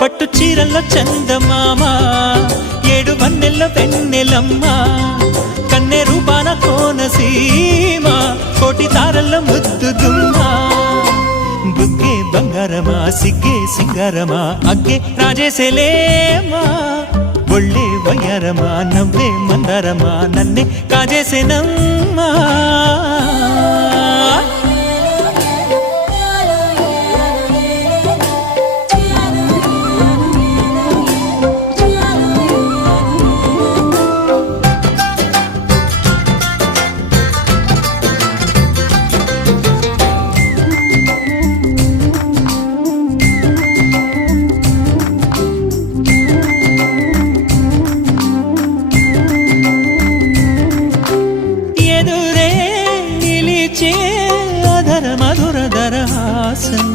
పట్టు చీరల్లో చందమామ, ఏడు వన్నెల్లో వెన్నెలమ్మ, కన్నె రూపాన కోనసీమ, కోటి తారల్లో ముద్దు దుమ్మ. బుగ్గే బంగారమా, సిగ్గే సింగారమా, అగ్గే రాజేసేలేమా, ఒళ్ళే వయ్యారమా, నవ్వే మందారమా, నన్నే కాజేసేనమ్మా. మధుర దరహాసం